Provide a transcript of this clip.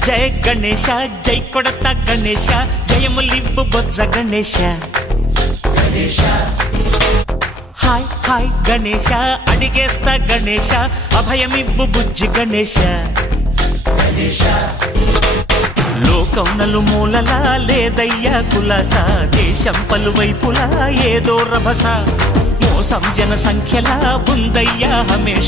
జయ గణేశ జై కొడత గణేశ జయములివ్వు బొజ్జ Ganesha hi hi Ganesha అడిగేస్తా Ganesha అభయమివ్వు బుజ్జి గణేశ లోకం నలుమూలలా లేదయ్యా కులాస దేశం పలువైపులా ఏదో రభస మోసం జన సంఖ్యలా ఉందయ్యా హమేష